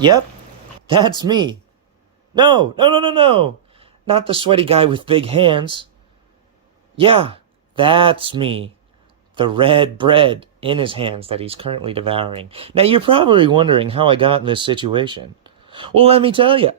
Yep, that's me. No, no, no, no, no. Not the sweaty guy with big hands. Yeah, that's me. The red bread in his hands that he's currently devouring. Now you're probably wondering how I got in this situation. Well, let me tell you.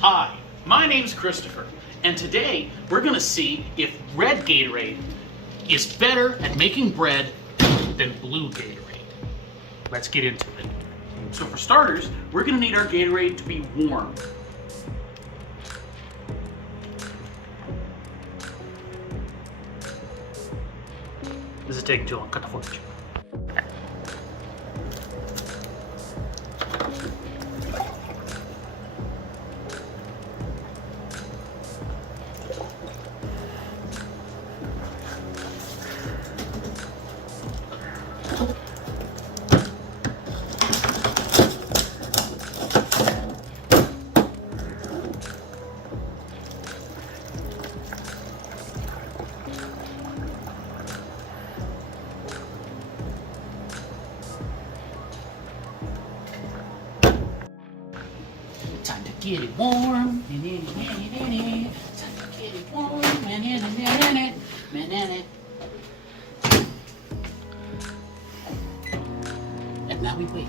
Hi, my name's Christopher, and today we're going to see if Red Gatorade is better at making bread than Blue Gatorade. Let's get into it. So for starters, we're going to need our Gatorade to be warm. This is taking too long. Cut the footage. Time to get it warm. Time to get it warm. And now we wait.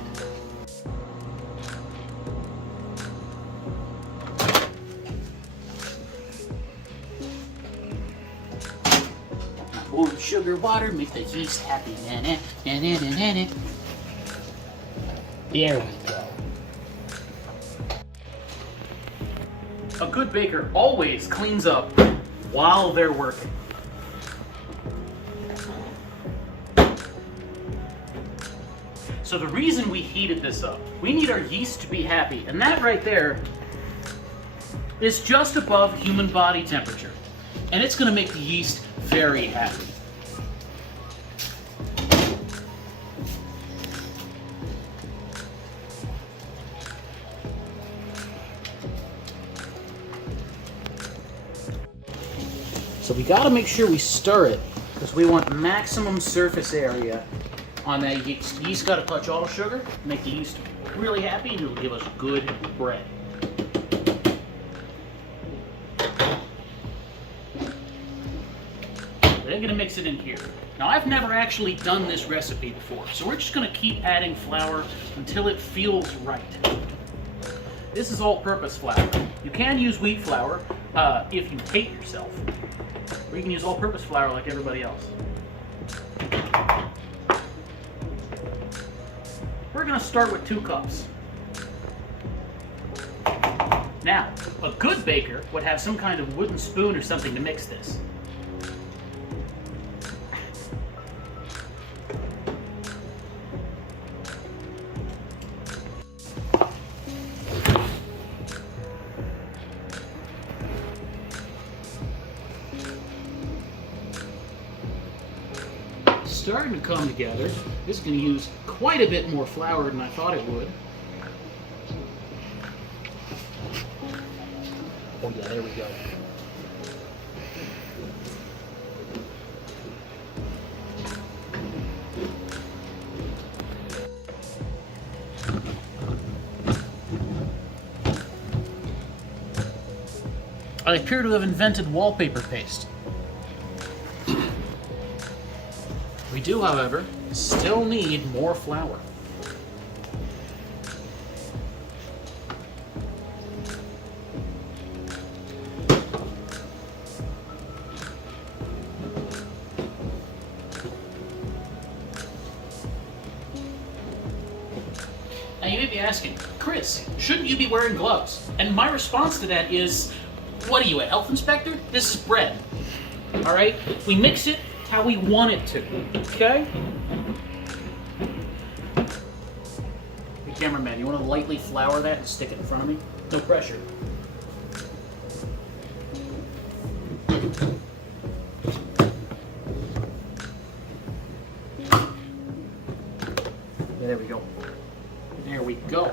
Warm sugar water, make the yeast happy. There we go. A good baker always cleans up while they're working. So the reason we heated this up, we need our yeast to be happy, and that right there is just above human body temperature. And it's going to make the yeast very happy. So we got to make sure we stir it because we want maximum surface area on that yeast. Yeast got to touch all the sugar, make the yeast really happy, and it'll give us good bread. We're going to mix it in here. Now I've never actually done this recipe before, so we're just going to keep adding flour until it feels right. This is all-purpose flour. You can use wheat flour if you hate yourself. Or you can use all-purpose flour like everybody else. We're going to start with 2 cups. Now, a good baker would have some kind of wooden spoon or something to mix this. Starting to come together. This is going to use quite a bit more flour than I thought it would. Oh yeah, there we go. I appear to have invented wallpaper paste. We do, however, still need more flour. Now you may be asking, Chris, shouldn't you be wearing gloves? And my response to that is, what are you, a health inspector? This is bread. All right? We mix it how we want it to, okay? Hey, cameraman, you want to lightly flour that and stick it in front of me? No pressure. There we go. There we go.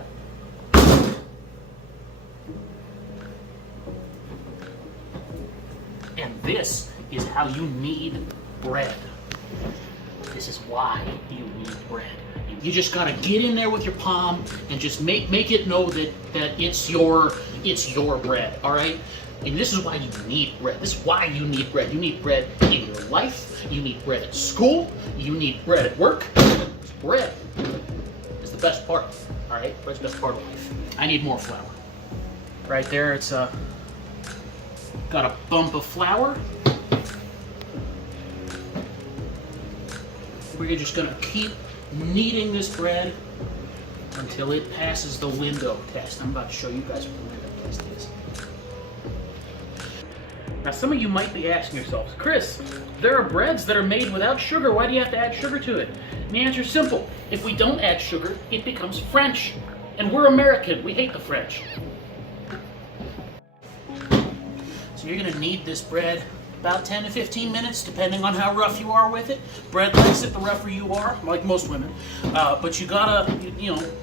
And this is how you knead bread. This is why you need bread. You just gotta get in there with your palm and just make it know that it's your bread, all right? And this is why you need bread. This is why you need bread. You need bread in your life. You need bread at school. You need bread at work. Bread is the best part, all right? Bread's the best part of life. I need more flour. Right there, it's got a bump of flour. We're just gonna keep kneading this bread until it passes the window test. I'm about to show you guys what the window test is. Now some of you might be asking yourselves, Chris, there are breads that are made without sugar. Why do you have to add sugar to it? And the answer is simple. If we don't add sugar, it becomes French. And we're American. We hate the French. So you're gonna knead this bread about 10 to 15 minutes, depending on how rough you are with it. Bread likes it the rougher you are, like most women. But you gotta,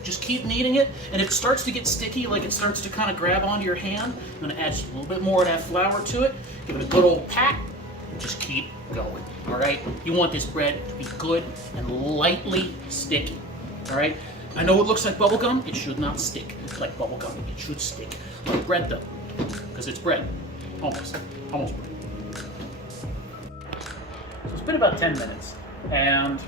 just keep kneading it. And if it starts to get sticky, like it starts to kind of grab onto your hand, I'm gonna add just a little bit more of that flour to it. Give it a good old pat, and just keep going, all right? You want this bread to be good and lightly sticky, all right? I know it looks like bubble gum. It should not stick like bubble gum. It should stick like bread, though, because it's bread. Almost bread. So it's been about 10 minutes, and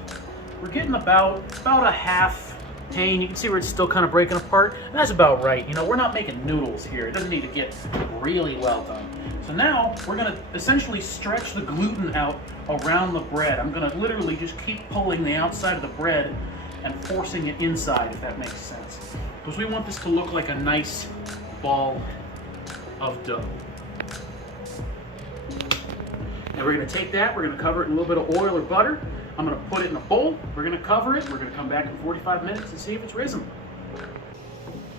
we're getting about a half pane. You can see where it's still kind of breaking apart. And that's about right. We're not making noodles here. It doesn't need to get really well done. So now we're going to essentially stretch the gluten out around the bread. I'm going to literally just keep pulling the outside of the bread and forcing it inside, if that makes sense. Because we want this to look like a nice ball of dough. And we're going to take that, we're going to cover it in a little bit of oil or butter. I'm going to put it in a bowl. We're going to cover it. We're going to come back in 45 minutes and see if it's risen.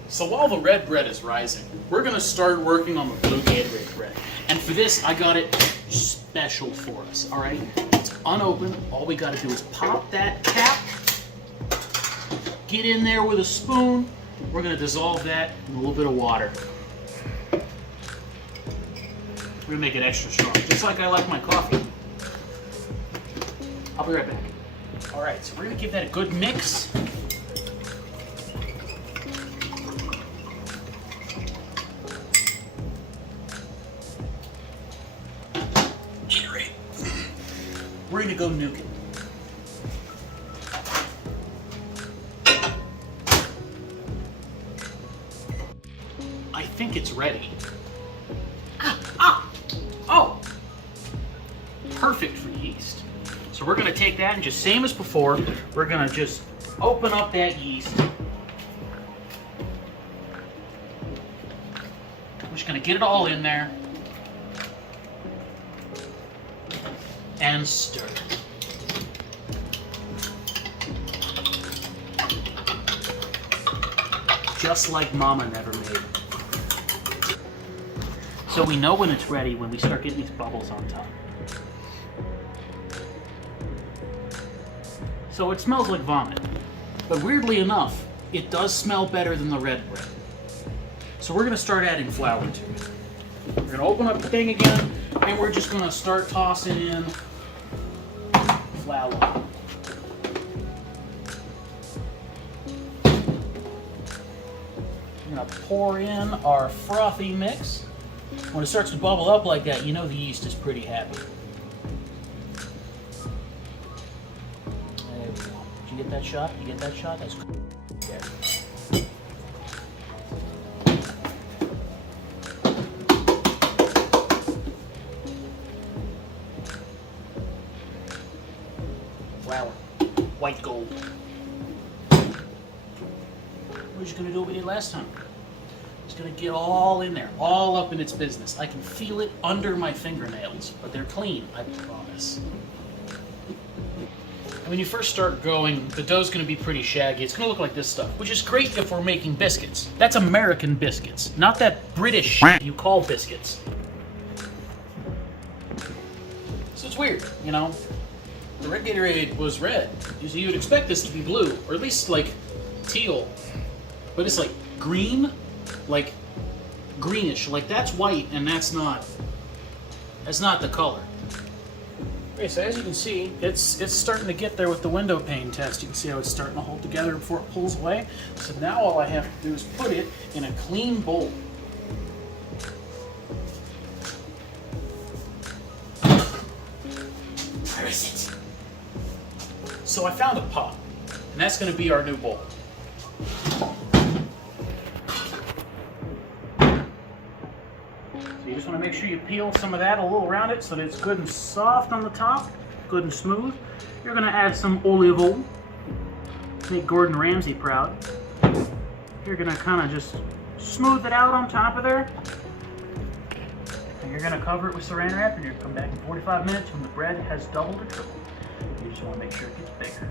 So while the red bread is rising, we're going to start working on the blue Gatorade bread. And for this, I got it special for us, all right? It's unopened. All we got to do is pop that cap, get in there with a spoon. We're going to dissolve that in a little bit of water. We're gonna make it extra strong, just like I like my coffee. I'll be right back. All right, so we're gonna give that a good mix. Gatorade. We're gonna go nuke it. I think it's ready. Oh, perfect for yeast. So we're gonna take that and just same as before, we're gonna just open up that yeast. We're just gonna get it all in there and stir. Just like Mama never made. So we know when it's ready when we start getting these bubbles on top. So it smells like vomit. But weirdly enough, it does smell better than the red bread. So we're gonna start adding flour to it. We're gonna open up the thing again, and we're just gonna start tossing in flour. We're gonna pour in our frothy mix. When it starts to bubble up like that, you know the yeast is pretty happy. There we go. Did you get that shot? You get that shot? That's good. There. Flour. White gold. We're just going to do what we did last time. It's going to get all in there, all up in its business. I can feel it under my fingernails, but they're clean, I promise. And when you first start going, the dough's going to be pretty shaggy. It's going to look like this stuff, which is great if we're making biscuits. That's American biscuits, not that British shit you call biscuits. So it's weird, the Red Gatorade was red. You would expect this to be blue, or at least like teal, but it's like green, like greenish. Like that's white, and that's not the color. Okay, so as you can see, it's starting to get there with the window pane test. You can see how it's starting to hold together before it pulls away. So now all I have to do is put it in a clean bowl. Where is it? So I found a pot, and that's going to be our new bowl. You just want to make sure you peel some of that a little around it so that it's good and soft on the top, good and smooth. You're going to add some olive oil, make Gordon Ramsay proud. You're going to kind of just smooth it out on top of there. And you're going to cover it with saran wrap, and you're going to come back in 45 minutes when the bread has doubled or tripled. You just want to make sure it gets bigger.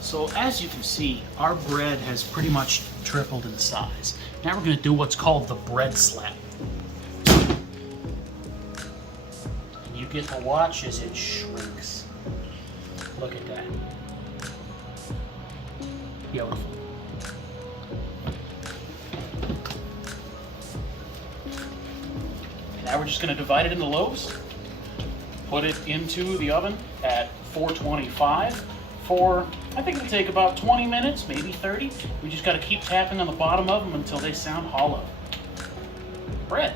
So as you can see, our bread has pretty much tripled in size. Now we're going to do what's called the bread slap. And you get to watch as it shrinks. Look at that. Beautiful. Now we're just going to divide it into loaves, put it into the oven at 425 for, I think it'll take about 20 minutes, maybe 30. We just got to keep tapping on the bottom of them until they sound hollow. Bread.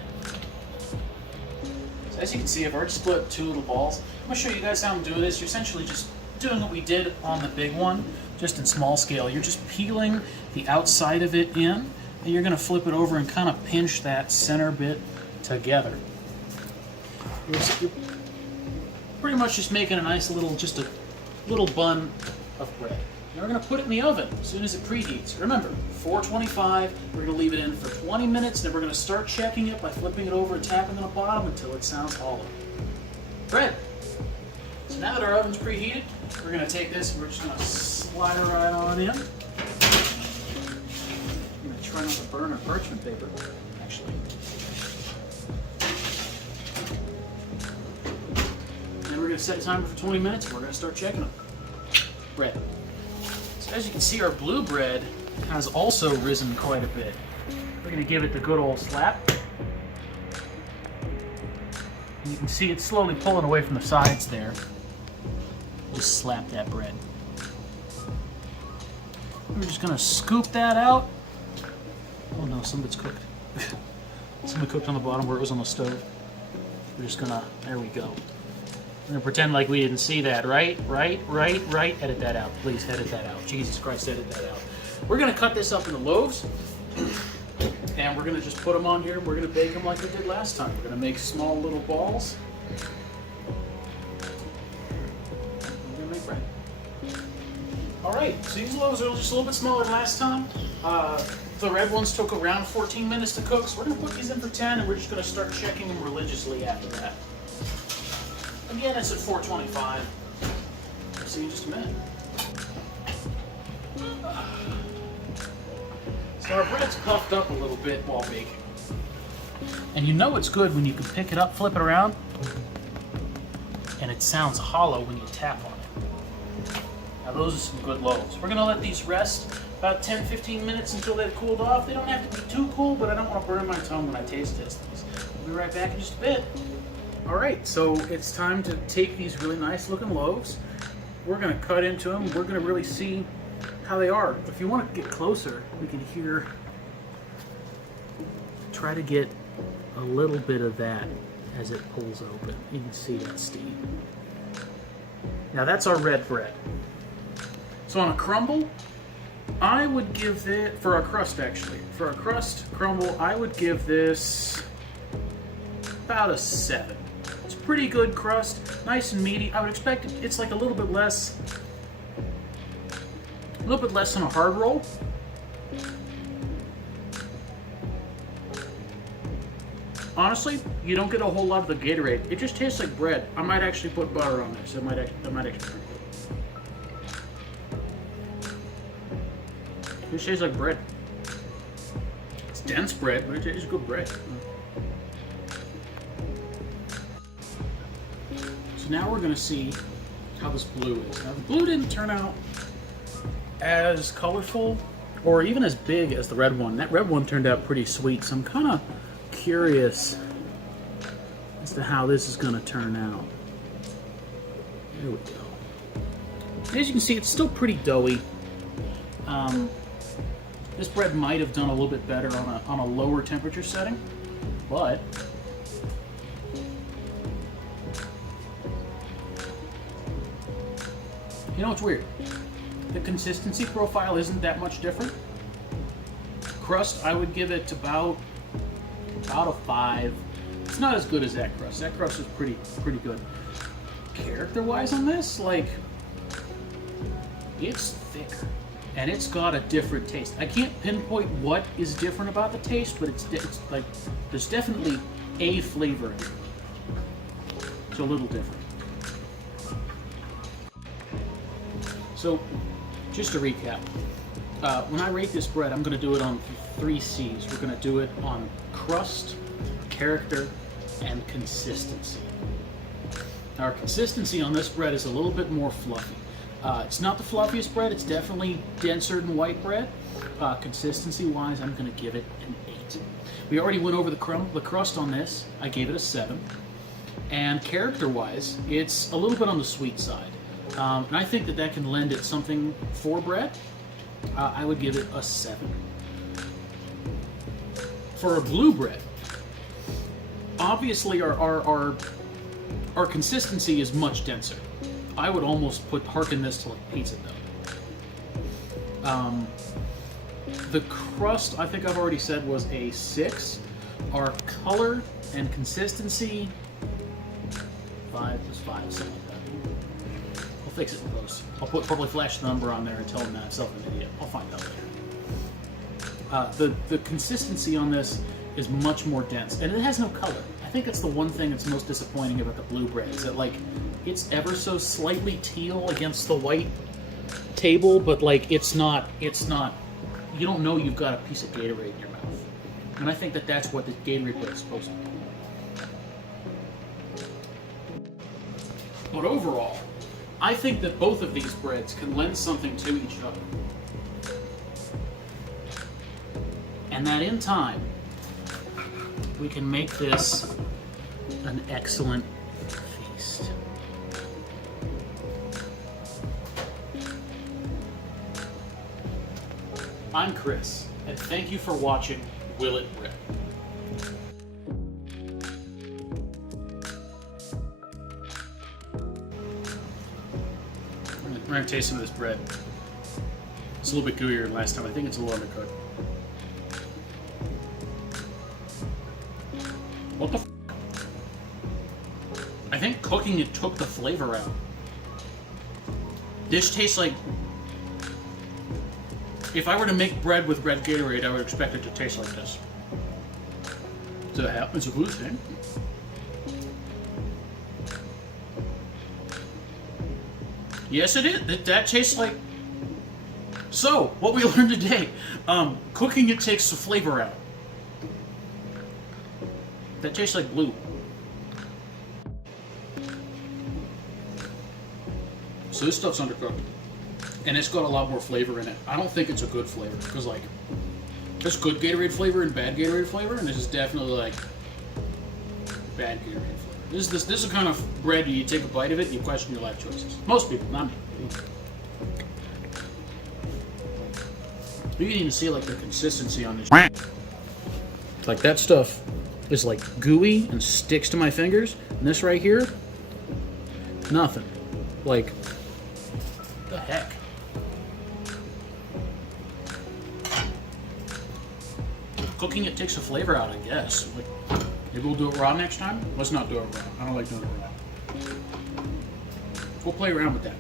So as you can see, I've already split 2 little balls. I'm going to show you guys how I'm doing this. You're essentially just doing what we did on the big one, just in small scale. You're just peeling the outside of it in, and you're going to flip it over and kind of pinch that center bit together. You're pretty much just making a nice little, just a little bun of bread. Now we're going to put it in the oven as soon as it preheats. Remember, 425, we're going to leave it in for 20 minutes, then we're going to start checking it by flipping it over and tapping on the bottom until it sounds hollow. Bread. So now that our oven's preheated, we're going to take this and we're just going to slide it right on in. I'm going to try not to burn our parchment paper, actually. We're going to set a timer for 20 minutes and we're going to start checking them. Bread. So as you can see, our blue bread has also risen quite a bit. We're going to give it the good old slap. And you can see it's slowly pulling away from the sides there. Just slap that bread. We're just going to scoop that out. Oh no, some of it's cooked. Some of it cooked on the bottom where it was on the stove. We're just going to, there we go. We're going to pretend like we didn't see that, right? Right. Edit that out. Please edit that out. Jesus Christ, edit that out. We're going to cut this up into loaves, and we're going to just put them on here, and we're going to bake them like we did last time. We're going to make small little balls. We're going to make bread. All right, so these loaves are just a little bit smaller than last time. The red ones took around 14 minutes to cook, so we're going to put these in for 10, and we're just going to start checking them religiously after that. Again, it's at 425. I'll see you in just a minute. So our bread's puffed up a little bit while baking. And you know it's good when you can pick it up, flip it around, and it sounds hollow when you tap on it. Now those are some good loaves. We're going to let these rest about 10-15 minutes until they've cooled off. They don't have to be too cool, but I don't want to burn my tongue when I taste these. We'll be right back in just a bit. Alright, so it's time to take these really nice looking loaves. We're going to cut into them. We're going to really see how they are. If you want to get closer, we can hear, try to get a little bit of that as it pulls open. You can see that steam. Now that's our red bread. So on a crumble, I would give it, for our crust actually, for a crust crumble, I would give this about a 7. It's pretty good crust, nice and meaty. I would expect it's like a little bit less than a hard roll. Honestly, you don't get a whole lot of the Gatorade. It just tastes like bread. I might actually put butter on this. That might actually be pretty good. It just tastes like bread. It's dense bread, but it tastes good bread. So now we're going to see how this blue is. Now, the blue didn't turn out as colorful or even as big as the red one. That red one turned out pretty sweet, so I'm kind of curious as to how this is going to turn out. There we go. As you can see, it's still pretty doughy. This bread might have done a little bit better on a lower temperature setting, but you know what's weird? The consistency profile isn't that much different. Crust, I would give it about a 5. It's not as good as that crust. That crust is pretty good. Character-wise on this, like, it's thicker. And it's got a different taste. I can't pinpoint what is different about the taste, but it's like, there's definitely a flavor in it. It's a little different. So, just to recap, when I rate this bread, I'm going to do it on 3 C's. We're going to do it on crust, character, and consistency. Our consistency on this bread is a little bit more fluffy. It's not the fluffiest bread, it's definitely denser than white bread. Consistency-wise, I'm going to give it an 8. We already went over the crust on this. I gave it a 7. And character-wise, it's a little bit on the sweet side. And I think that can lend it something for bread. I would give it a 7. For a blue bread, obviously our consistency is much denser. I would almost harken this to like pizza dough. The crust, I think I've already said, was a 6. Our color and consistency, 5 plus 5, something like that. I'll fix it close. I'll probably flash the number on there and tell him that myself an idiot. I'll find out later. The consistency on this is much more dense, and it has no color. I think that's the one thing that's most disappointing about the blue bread, is that, like, it's ever so slightly teal against the white table, but like it's not, you don't know you've got a piece of Gatorade in your mouth. And I think that's what the Gatorade bread is supposed to be. But overall, I think that both of these breads can lend something to each other. And that in time, we can make this an excellent feast. I'm Chris, and thank you for watching Will It Rip? We're going to taste some of this bread. It's a little bit gooier than last time. I think it's a little undercooked. What the f***? I think cooking it took the flavor out. This tastes like... If I were to make bread with Red Gatorade, I would expect it to taste like this. Does that happen? It's a blue thing. Yes, it is. That tastes like... So, what we learned today. Cooking it takes the flavor out. That tastes like blue. So this stuff's undercooked. And it's got a lot more flavor in it. I don't think it's a good flavor, because like, there's good Gatorade flavor and bad Gatorade flavor, and this is definitely like bad Gatorade flavor. This is the kind of bread you take a bite of it and you question your life choices. Most people, not me. You can even see like the consistency on this. Like that stuff is like gooey and sticks to my fingers, and this right here, nothing. Like, what the heck? Cooking it takes the flavor out, I guess. Like, maybe we'll do it raw next time? Let's not do it raw. I don't like doing it raw. We'll play around with that.